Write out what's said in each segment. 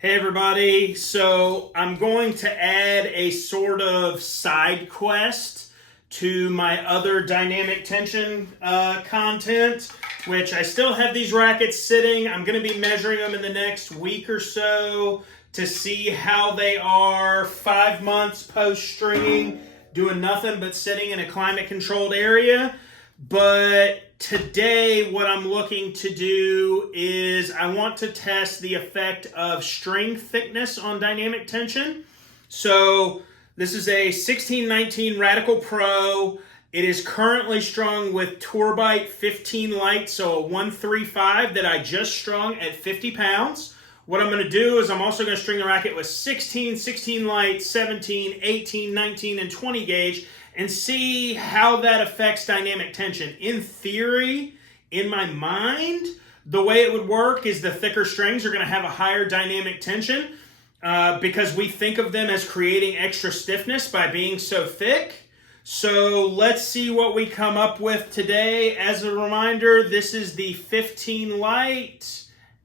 Hey everybody, so I'm going to add a sort of side quest to my other dynamic tension content, which I still have these rackets sitting. I'm going to be measuring them in the next week or so to see how they are 5 months post-stringing, doing nothing but sitting in a climate-controlled area. But today what I'm looking to do is I want to test the effect of string thickness on dynamic tension. So this is a 1619 Radical Pro. It is currently strung with Tourbite 15 light, so a 135 that I just strung at 50 pounds. What I'm going to do is I'm also going to string the racket with 16, 16 light, 17, 18, 19, and 20 gauge and see how that affects dynamic tension. In theory, in my mind, the way it would work is the thicker strings are going to have a higher dynamic tension because we think of them as creating extra stiffness by being so thick. So let's see what we come up with today. As a reminder, this is the 15 light,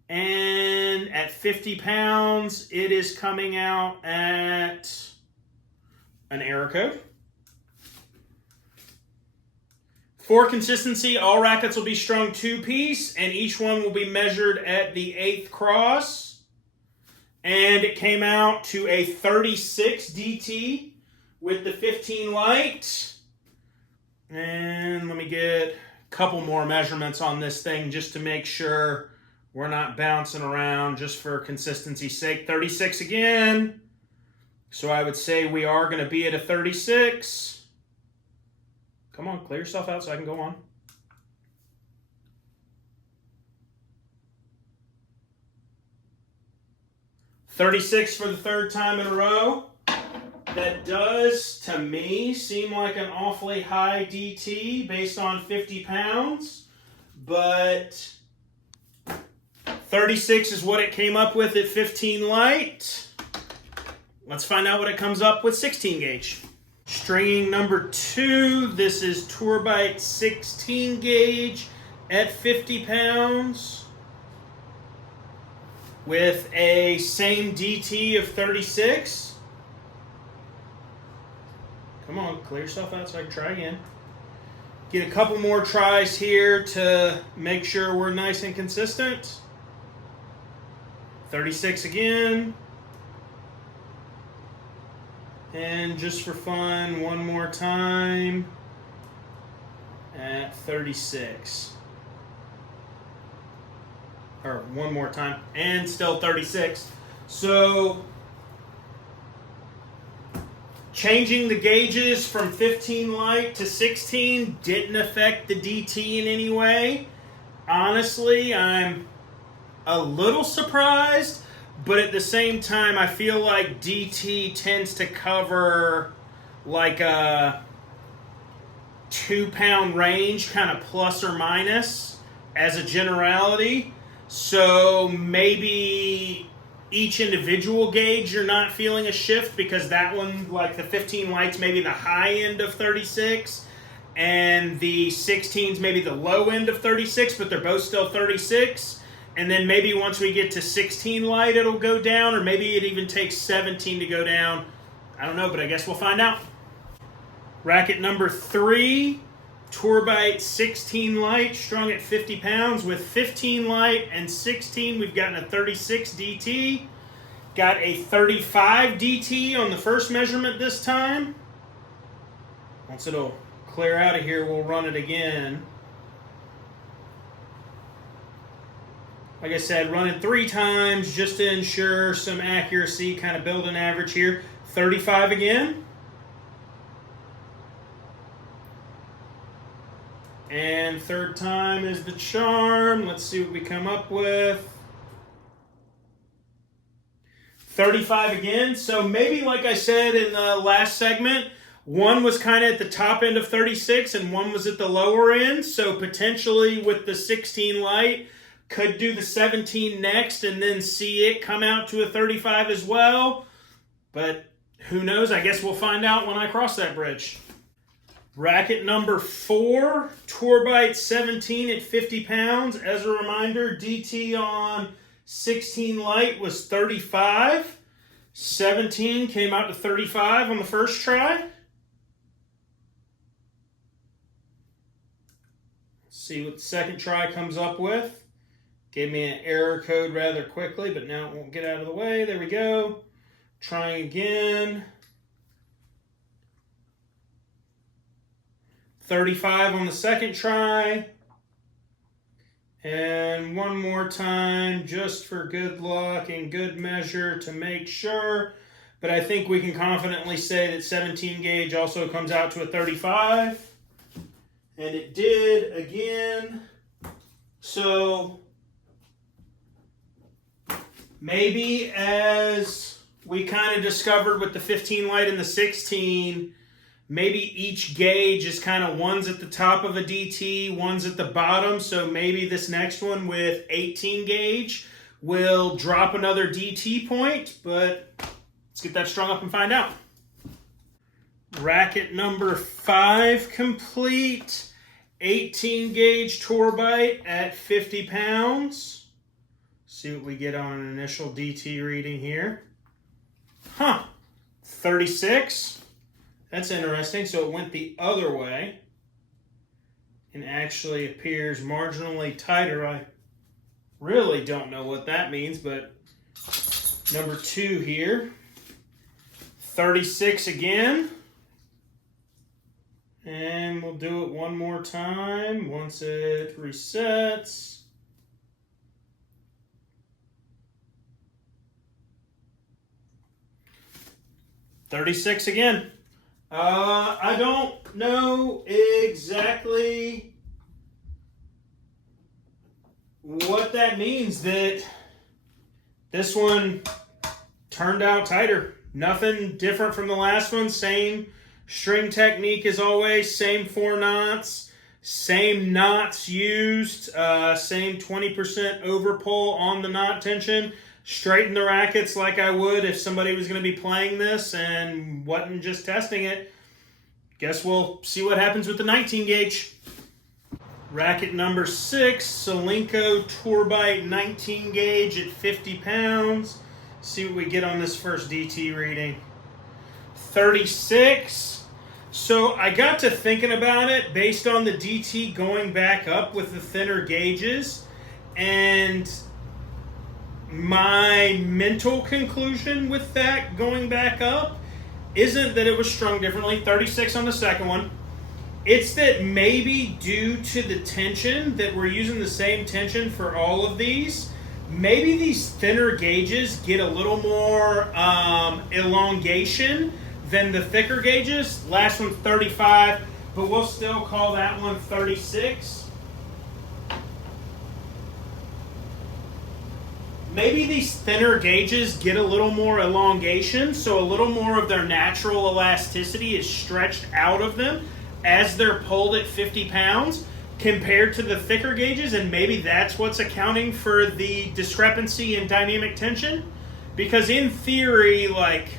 and at 50 pounds, it is coming out at an error code. For consistency, all rackets will be strung 2-piece, and each one will be measured at the 8th cross. And it came out to a 36 DT with the 15 light. And let me get a couple more measurements on this thing just to make sure we're not bouncing around just for consistency's sake. 36 again. So I would say we are going to be at a 36. Come on, clear yourself out so I can go on. $36 for the third time in a row. That does, to me, seem like an awfully high DT based on 50 pounds. But 36 is what it came up with at 15 light. Let's find out what it comes up with 16 gauge. Stringing number 2, this is Tourbite 16 gauge at 50 pounds with a same DT of 36. Come on, clear yourself out so I can try again. Get a couple more tries here to make sure we're nice and consistent. 36 again. And just for fun, one more time at 36. Or one more time, and still 36. So changing the gauges from 15 light to 16 didn't affect the DT in any way. Honestly, I'm a little surprised. But at the same time, I feel like DT tends to cover like a 2-pound range, kind of plus or minus as a generality. So maybe each individual gauge you're not feeling a shift because that one, like the 15 light's maybe the high end of 36 and the 16's maybe the low end of 36, but they're both still 36. And then maybe once we get to 16 light, it'll go down, or maybe it even takes 17 to go down. I don't know, but I guess we'll find out. Racket number 3, Tourbite 16 light, strung at 50 pounds with 15 light and 16. We've gotten a 36 DT. Got a 35 DT on the first measurement this time. Once it'll clear out of here, we'll run it again. Like I said, running 3 times just to ensure some accuracy, kind of build an average here. 35 again. And third time is the charm. Let's see what we come up with. 35 again. So maybe, like I said in the last segment, one was kind of at the top end of 36 and one was at the lower end. So potentially with the 16 light, could do the 17 next and then see it come out to a 35 as well. But who knows? I guess we'll find out when I cross that bridge. Racket number 4, Tourbite 17 at 50 pounds. As a reminder, DT on 16 light was 35. 17 came out to 35 on the first try. Let's see what the second try comes up with. Gave me an error code rather quickly, but now it won't get out of the way. There we go. Trying again. 35 on the second try. And one more time, just for good luck and good measure to make sure. But I think we can confidently say that 17 gauge also comes out to a 35. And it did again. So maybe as we kind of discovered with the 15 light and the 16, maybe each gauge is kind of one's at the top of a DT, one's at the bottom. So maybe this next one with 18 gauge will drop another DT point, but let's get that strung up and find out. Racket number 5 complete. 18 gauge Tourbite at 50 pounds. See what we get on an initial DT reading here. 36. That's interesting. So it went the other way and actually appears marginally tighter. I really don't know what that means, but number 2 here. 36 again. And we'll do it one more time once it resets. $36 again. I don't know exactly what that means, that this one turned out tighter. Nothing different from the last one. Same string technique as always. Same 4 knots. Same knots used. Same 20% overpull on the knot tension. Straighten the rackets like I would if somebody was going to be playing this and wasn't just testing it. Guess we'll see what happens with the 19 gauge. Racket number 6, Solinco Tourbite 19 gauge at 50 pounds. See what we get on this first DT reading. 36. So I got to thinking about it based on the DT going back up with the thinner gauges, and my mental conclusion with that going back up isn't that it was strung differently. 36 on the second one. It's that maybe due to the tension, that we're using the same tension for all of these, maybe these thinner gauges get a little more elongation than the thicker gauges. Last one's 35, but we'll still call that one 36. Maybe these thinner gauges get a little more elongation, so a little more of their natural elasticity is stretched out of them as they're pulled at 50 pounds compared to the thicker gauges, and maybe that's what's accounting for the discrepancy in dynamic tension. Because in theory, like,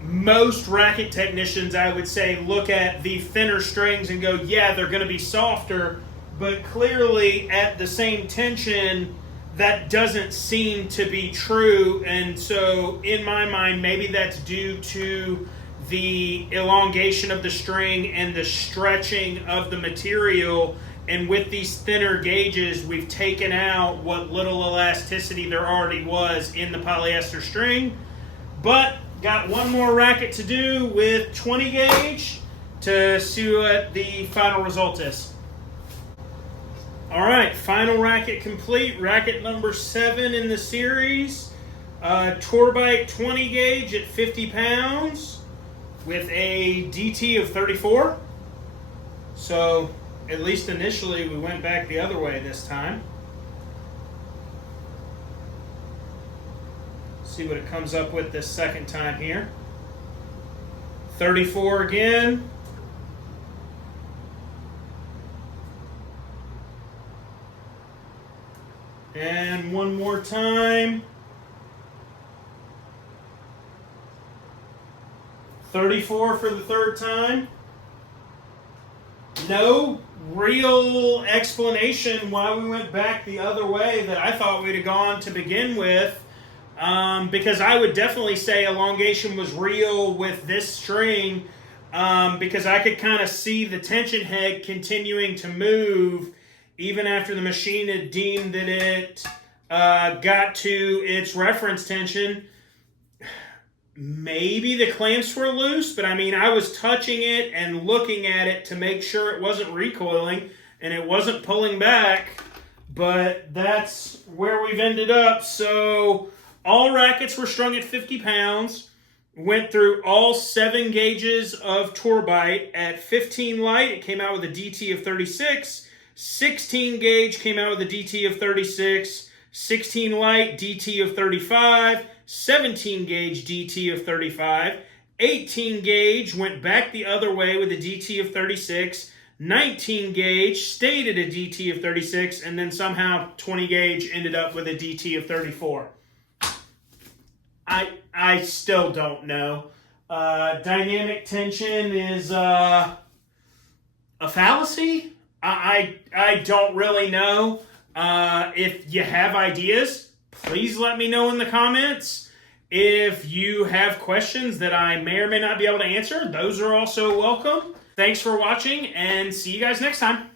most racket technicians, I would say, look at the thinner strings and go, yeah, they're going to be softer, but clearly at the same tension, that doesn't seem to be true. And so in my mind, maybe that's due to the elongation of the string and the stretching of the material. And with these thinner gauges, we've taken out what little elasticity there already was in the polyester string. But got one more racket to do with 20 gauge to see what the final result is. All right, final racket complete. Racket number 7 in the series. Tourbite 20 gauge at 50 pounds with a DT of 34. So at least initially we went back the other way this time. See what it comes up with this second time here. 34 again. And one more time. 34 for the third time. no real explanation why we went back the other way that I thought we'd have gone to begin with. Because I would definitely say elongation was real with this string, because I could kind of see the tension head continuing to move even after the machine had deemed that it got to its reference tension. Maybe the clamps were loose, but I mean, I was touching it and looking at it to make sure it wasn't recoiling and it wasn't pulling back, but that's where we've ended up. So all rackets were strung at 50 pounds, went through all 7 gauges of Tourbite. At 15 light, it came out with a DT of 36, 16 gauge came out with a DT of 36, 16 light, DT of 35, 17 gauge DT of 35, 18 gauge went back the other way with a DT of 36, 19 gauge stayed at a DT of 36, and then somehow 20 gauge ended up with a DT of 34. I still don't know. Dynamic tension is a fallacy? I don't really know. If you have ideas, please let me know in the comments. If you have questions that I may or may not be able to answer, those are also welcome. Thanks for watching, and see you guys next time.